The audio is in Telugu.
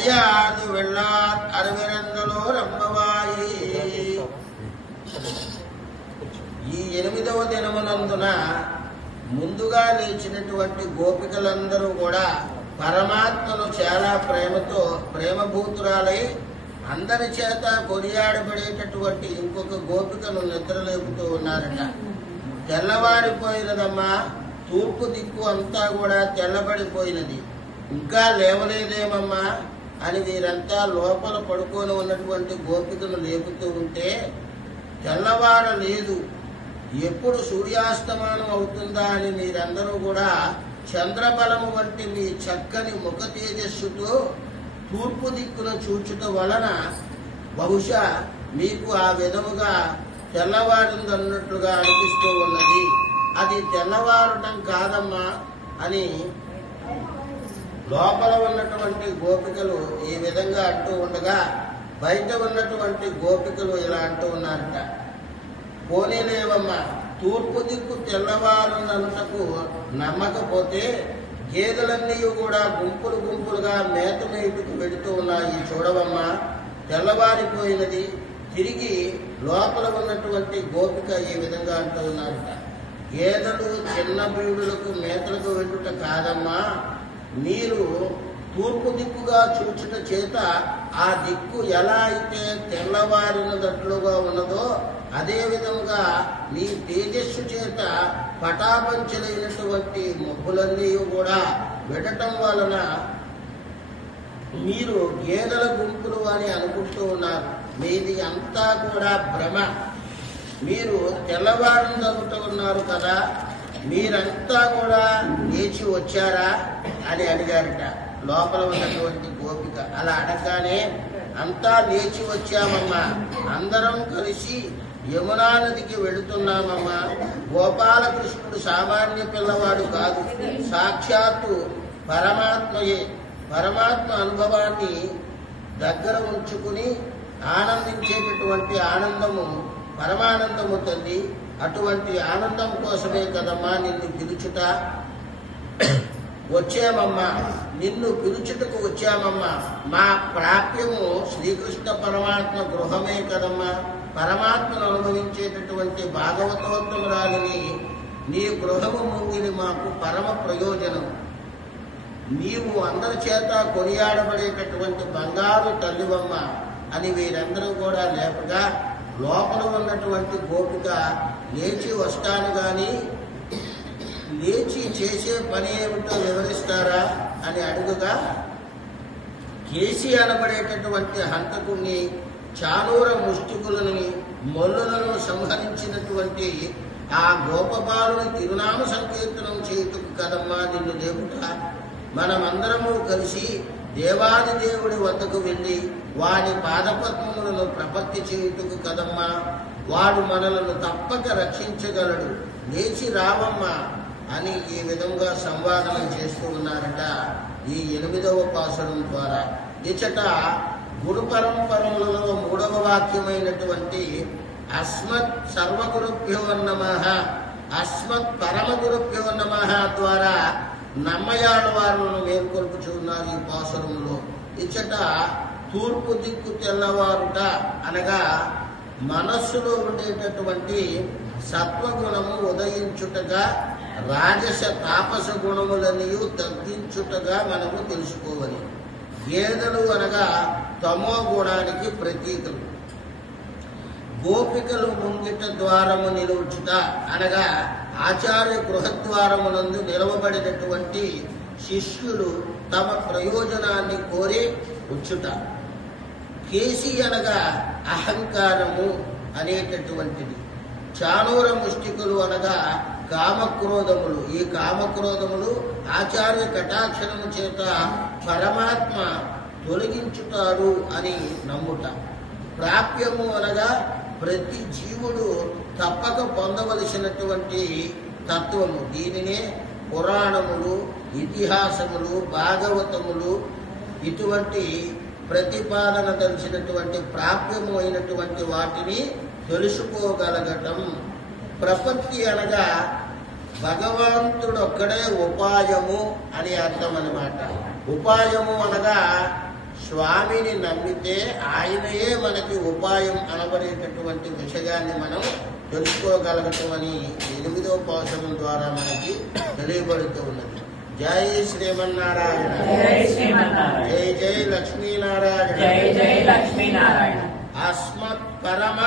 అయ్యాదు వెళ్ళార్ అరవిరందలో రంభవాయి. ఈ 8వ దినమునందున ముందుగా లేచినటువంటి గోపికలందరూ కూడా పరమాత్మను చాలా ప్రేమతో ప్రేమభూతురాలై అందరి చేత కొనియాడబడేటటువంటి ఇంకొక గోపికను నిద్రలేపుతూ ఉన్నారట. తెల్లవారిపోయినదమ్మా, తూర్పు దిక్కు అంతా కూడా తెల్లబడిపోయినది, ఇంకా లేవలేదేమమ్మా అని వీరంతా లోపల పడుకొని ఉన్నటువంటి గోపికను లేపుతూ ఉంటే, తెల్లవారలేదు, ఎప్పుడు సూర్యాస్తమానం అవుతుందా అని మీరందరూ కూడా చంద్రబలము వంటి మీ చక్కని ముఖ తేజస్సుతో తూర్పు దిక్కును చూచుట వలన బహుశా మీకు ఆ విధముగా తెల్లవారిందన్నట్లుగా అనిపిస్తూ ఉన్నది. అది తెల్లవారటం కాదమ్మా అని లోపల ఉన్నటువంటి గోపికలు ఈ విధంగా అంటూ ఉండగా, బయట ఉన్నటువంటి గోపికలు ఇలా అంటూ ఉన్నారట. పోనీలేవమ్మా, తూర్పు దిక్కు తెల్లవారునంతకు నమ్మకపోతే గేదెలన్నీ కూడా గుంపులు గుంపులుగా మేత మేటుకు వెడుతూ ఉన్నాయి, చూడవమ్మా, తెల్లవారిపోయినది. తిరిగి లోపల ఉన్నటువంటి గోపిక ఈ విధంగా అంటూ ఉన్నారట. గేదెలు చిన్న బీడులకు మేతలకు వెళ్ళుట కాదమ్మా, మీరు తూర్పు దిక్కుగా చూచుట చేత ఆ దిక్కు ఎలా అయితే తెల్లవారినట్లుగా ఉన్నదో అదే విధంగా మీ తేజస్సు చేత పటాపంచలైనటువంటి మబ్బులన్నీ కూడా విడటం వలన మీరు గేదెల గుంపులు అని అనుకుంటూ ఉన్నారు. మీది అంతా కూడా భ్రమ. మీరు తెల్లవారుందనుకుంటూ ఉన్నారు కదా, మీరంతా కూడా లేచి వచ్చారా అని అడిగారట లోపల ఉన్నటువంటి గోపిక. అలా అడగగానే అంతా లేచి వచ్చామమ్మా, అందరం కలిసి యమునా నదికి వెళుతున్నామమ్మా. గోపాలకృష్ణుడు సామాన్య పిల్లవాడు కాదు, సాక్షాత్తు పరమాత్మయే. పరమాత్మ అనుభవాన్ని దగ్గర ఉంచుకుని ఆనందించేటటువంటి ఆనందము పరమానందము తల్లి. అటువంటి ఆనందం కోసమే కదమ్మా నిన్ను పిలుచుట వచ్చామమ్మా, నిన్ను పిలుచుటకు వచ్చామమ్మా. మా ప్రాప్యము శ్రీకృష్ణ పరమాత్మ గృహమే కదమ్మా. పరమాత్మను అనుభవించేటటువంటి భాగవతోత్తమురాలిని నీ గృహము ముంగిలి మాకు పరమ ప్రయోజనం. నీవు అందరి చేత కొనియాడబడేటటువంటి బంగారు తల్లివమ్మ అని వీరందరూ కూడా లేపగా లోపల ఉన్నటువంటి గోపిక లేచి వస్తాను గాని లేచి చేసే పని ఏమిటో వివరిస్తారా అని అడుగుగా, కేసి అనబడేటటువంటి హంతకుణ్ణి, చానూర ముష్టికులని, మొల్లులను సంహరించినటువంటి ఆ గోపబాలుని తిరునామ సంకీర్తనం చేయుటకు కదమ్మా నిన్ను లేపుట. మనమందరము కలిసి దేవాది దేవుడి వద్దకు వెళ్ళి వాడి పాదపద్మములను ప్రపత్తి చేయుటకు కదమ్మా. వాడు మనలను తప్పక రక్షించగలడు, లేచి రావమ్మా అని ఈ విధంగా సంవాదనం చేస్తూ ఉన్నారట ఈ 8వ పాసురం ద్వారా. ఇచట గురు పరంపరలలో 3వ వాక్యమైనటువంటి అస్మత్ సర్వగురుభ్యో నమః, అస్మత్ పరమగురుభ్యో నమః ద్వారా నమ్మయాల వారులను మేల్కొల్పుచున్నారు ఈ పాసురంలో. ఇచ్చట తూర్పు దిక్కు తెల్లవారుట అనగా మనస్సులో ఉండేటటువంటి సత్వగుణము ఉదయించుటగా, రాజస తాపస గుణములని తగ్గించుటగా మనము తెలుసుకోవాలి. గేదెలు అనగా తమో గుణానికి ప్రతీకలు. గోపికలు ముంగిట ద్వారము నిలుచుట అనగా ఆచార్య గృహద్వారమునందు నిలవబడినటువంటి శిష్యులు తమ ప్రయోజనాన్ని కోరి వచ్చుట. కేసి అనగా అహంకారము అనేటటువంటిది. చానూర ముష్టికులు అనగా కామక్రోధములు. ఈ కామక్రోధములు ఆచార్య కటాక్షరము చేత పరమాత్మ తొలగించుతారు అని నమ్ముట. ప్రాప్యము అనగా ప్రతి జీవుడు తప్పక పొందవలసినటువంటి తత్వము. దీనినే పురాణములు, ఇతిహాసములు, భాగవతములు ఇటువంటి ప్రతిపాదన తెలిసినటువంటి ప్రాప్యము అయినటువంటి వాటిని తెలుసుకోగలగటం. ప్రపత్తి అనగా భగవంతుడొక్కడే ఉపాయము అని అర్థం అన్నమాట. ఉపాయము అనగా స్వామిని నమ్మితే ఆయనయే మనకి ఉపాయం అనబడేటటువంటి విషయాన్ని మనం తెలుసుకోగలగటం అని 8వ పాశురం ద్వారా మనకి తెలియబడుతూ ఉన్నది. జై శ్రీమన్నారాయణ, జై జై లక్ష్మీనారాయణ, జై జై లక్ష్మీనారాయణ. అస్మత్ పరమ